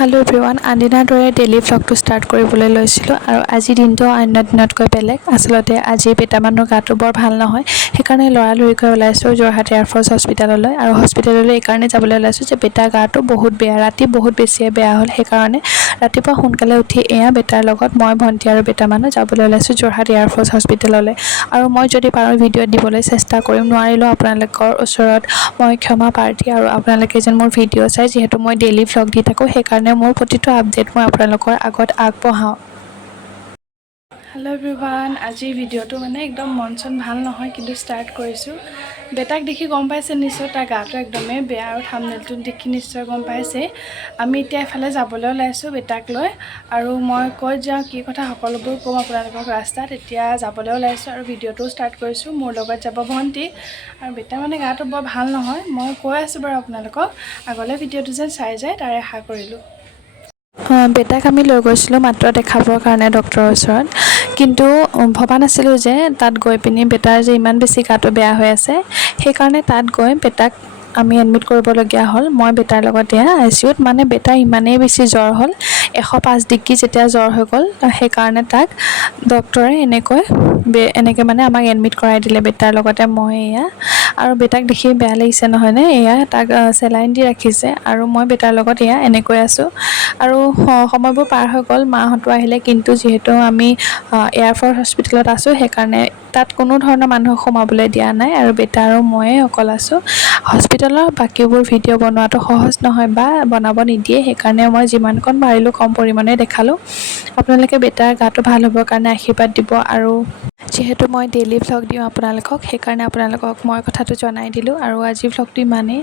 Hello' everyone, আনদিনাৰ দৰে daily ভ্লগটো start কৰিবলৈ লৈছিলোঁ আৰু আজিৰ দিনটো অন্য দিনতকৈ বেলেগ। আচলতে আজি বেটামানুৰ গাটো বৰ ভাল নহয়, সেইকাৰণে লৰালৰিকৈ ওলাইছোঁ যোৰহাট এয়াৰফ'ৰ্চ হস্পিটেললৈ। আৰু হস্পিটেললৈ এইকাৰণে যাবলৈ ওলাইছোঁ যে বেটাৰ গাটো বহুত বেয়া, ৰাতি বহুত বেছিয়ে বেয়া হ'ল। সেইকাৰণে ৰাতিপুৱা সোনকালে উঠি এয়া বেটাৰ লগত মই, ভণ্টি আৰু বেটামানুহ যাবলৈ ওলাইছোঁ যোৰহাট এয়াৰফ'ৰ্চ হস্পিটেললৈ। আৰু মই যদি পাৰোঁ ভিডিঅ'ত দিবলৈ চেষ্টা কৰিম, নোৱাৰিলেও আপোনালোকৰ ওচৰত মই ক্ষমা প্ৰাৰ্থী। আৰু আপোনালোকে যেন মোৰ ভিডিঅ' চাই, যিহেতু মই ডেইলি ভ্লগ দি থাকোঁ, সেইকাৰণে মোৰ প্ৰতিটো আপডেট মই আপোনালোকৰ আগত আগবঢ়াওঁ। হেল্ল' এভৰিৱান, আজিৰ ভিডিঅ'টো একদম মন চন ভাল নহয়, কিন্তু ষ্টাৰ্ট কৰিছোঁ। বেটাক দেখি গম পাইছে নিশ্চয় তাৰ গাটো একদমেই বেয়া, আৰু থাম্বনেইলটো দেখি নিশ্চয় গম পাইছে। আমি এতিয়া এফালে যাবলৈ ওলাইছোঁ বেটাক লৈ, আৰু মই ক'ত যাওঁ কি কথা সকলোবোৰ ক'ম আপোনালোকক ৰাস্তাত। এতিয়া যাবলৈ ওলাইছোঁ আৰু ভিডিঅ'টোও ষ্টাৰ্ট কৰিছোঁ। মোৰ লগত যাব ভণ্টি, আৰু বেটা গাটো বৰ ভাল নহয়। মই কৈ আছোঁ বাৰু আপোনালোকক, আগলৈ ভিডিঅ'টো যেন চাই যায় তাৰে আশা কৰিলোঁ। বেটাক আমি লৈ গৈছিলোঁ মাত্ৰ দেখাবৰ কাৰণে ডক্টৰৰ ওচৰত, কিন্তু ভবা নাছিলোঁ যে তাত গৈ পিনি বেটাৰ যে ইমান বেছি গাটো বেয়া হৈ আছে। সেইকাৰণে তাত গৈ বেটাক আমি এডমিট কৰিবলগীয়া হ'ল। মই বেটাৰ লগত এয়া ICUত, বেটাৰ ইমানেই বেছি জ্বৰ হ'ল, 105 ডিগ্ৰী যেতিয়া জ্বৰ হৈ গ'ল, সেইকাৰণে তাক ডক্টৰে এনেকৈ আমাক এডমিট কৰাই দিলে বেটাৰ লগতে মই এয়া। আৰু বেটাক দেখি বেয়া লাগিছে নহয়নে, এয়া তাক চেলাইন দি ৰাখিছে, আৰু মই বেটাৰ লগত এয়া এনেকৈ আছোঁ। আৰু সময়বোৰ পাৰ হৈ গ'ল, মাহঁতো আহিলে, কিন্তু যিহেতু আমি এয়াৰফ'ৰ্চ হস্পিটেলত আছোঁ, সেইকাৰণে তাত কোনো ধৰণৰ মানুহক সোমাবলৈ দিয়া নাই, আৰু বেটা আৰু ময়ে অকল আছোঁ। হস্পিটেলৰ বাকীবোৰ ভিডিঅ' বনোৱাটো সহজ নহয় বা বনাব নিদিয়ে, সেইকাৰণে মই যিমানকণ পাৰিলোঁ কম পৰিমাণে দেখালোঁ। আপোনালোকে বেটাৰ গাটো ভাল হ'বৰ কাৰণে আশীৰ্বাদ দিব। আৰু যিহেতু মই ডেইলি ভ্লগ দিওঁ আপোনালোকক, সেইকাৰণে আপোনালোকক মই কথাটো জনাই দিলোঁ। আৰু আজিৰ ভ্লগটো ইমানেই।